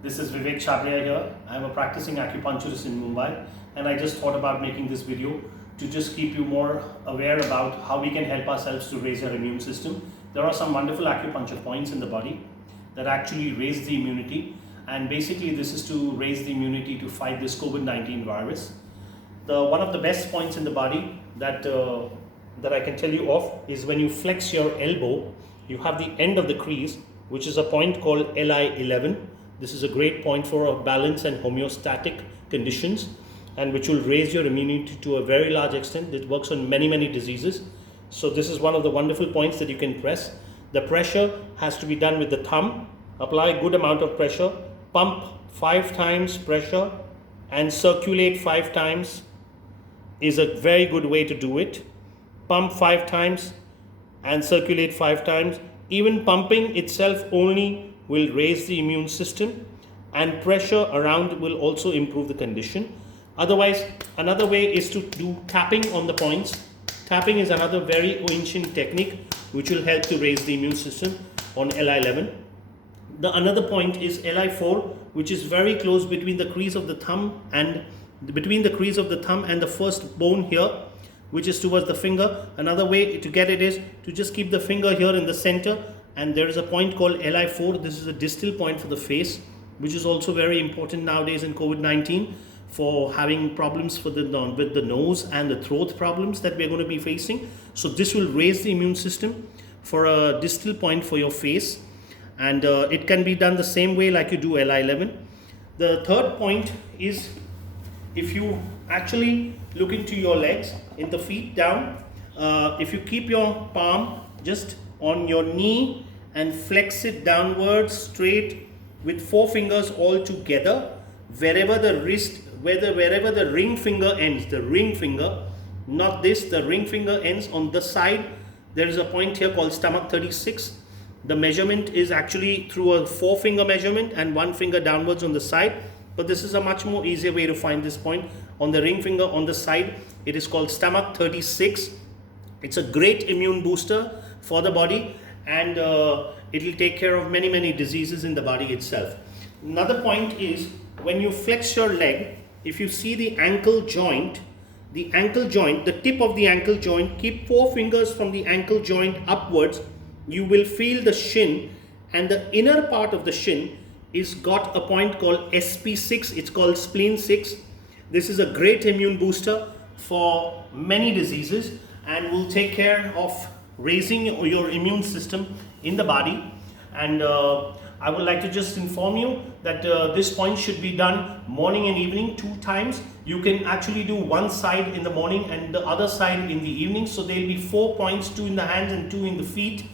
This is Vivek Chabria here. I'm a practicing acupuncturist in Mumbai, and I just thought about making this video to just keep you more aware about how we can help ourselves to raise our immune system. There are some wonderful acupuncture points in the body that actually raise the immunity, and basically this is to raise the immunity to fight this COVID-19 virus. One of the best points in the body that I can tell you of is when you flex your elbow, you have the end of the crease, which is a point called LI11. This is a great point for balance and homeostatic conditions, and which will raise your immunity to a very large extent. It works on many diseases. So this is one of the wonderful points that you can press. The pressure has to be done with the thumb. Apply a good amount of pressure, pump 5 times pressure, and circulate 5 times is a very good way to do it. Pump 5 times and circulate 5 times. Even pumping itself only will raise the immune system, and pressure around will also improve the condition. Otherwise, another way is to do tapping on the points. Tapping is another very ancient technique which will help to raise the immune system on LI11. Another point is LI4, which is very close between the crease of the thumb and the first bone here, which is towards the finger. Another way to get it is to just keep the finger here in the center, and there is a point called LI4. This is a distal point for the face, which is also very important nowadays in COVID-19 for having problems with the nose and the throat problems that we're going to be facing. So this will raise the immune system for a distal point for your face, and it can be done the same way like you do LI11. The third point is, if you actually look into your legs, in the feet down, if you keep your palm just on your knee and flex it downwards straight with 4 fingers all together, wherever the ring finger ends, the ring finger, not this, the ring finger ends on the side, there is a point here called stomach 36. The measurement is actually through a 4-finger measurement and 1 finger downwards on the side, but this is a much more easier way to find this point. On the ring finger on the side, it is called stomach 36. It's a great immune booster for the body, and it will take care of many diseases in the body itself. Another point is, when you flex your leg, if you see the ankle joint, the tip of the ankle joint, keep 4 fingers from the ankle joint upwards, you will feel the shin, and the inner part of the shin is got a point called SP6. It's called spleen 6. This is a great immune booster for many diseases and will take care of raising your immune system in the body. And I would like to just inform you that this point should be done morning and evening 2 times. You can actually do one side in the morning and the other side in the evening. So there will be 4 points, 2 in the hands and 2 in the feet.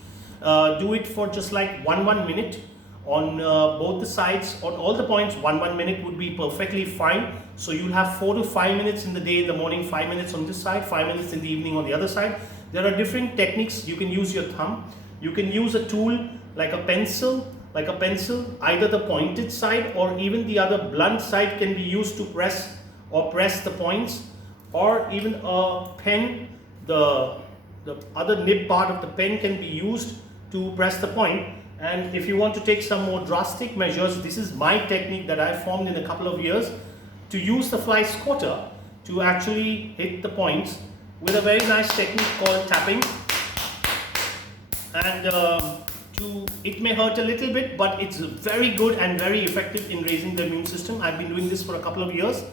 Do it for just like 1 minute on both the sides. On all the points, 1 minute would be perfectly fine. So you'll have 4 to 5 minutes in the day, in the morning, 5 minutes on this side, 5 minutes in the evening on the other side. There are different techniques. You can use your thumb. You can use a tool like a pencil, either the pointed side or even the other blunt side can be used to press the points, or even a pen, the other nib part of the pen can be used to press the point. And if you want to take some more drastic measures, this is my technique that I formed in a couple of years, to use the fly squatter to actually hit the points with a very nice technique called tapping. And it may hurt a little bit, but it's very good and very effective in raising the immune system. I've been doing this for a couple of years,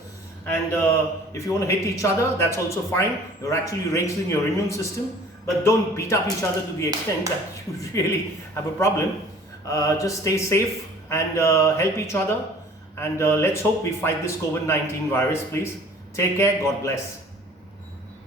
and if you want to hit each other, that's also fine. You're actually raising your immune system, but don't beat up each other to the extent that you really have a problem. Just stay safe and help each other, and let's hope we fight this COVID-19 virus, please. Take care. God bless.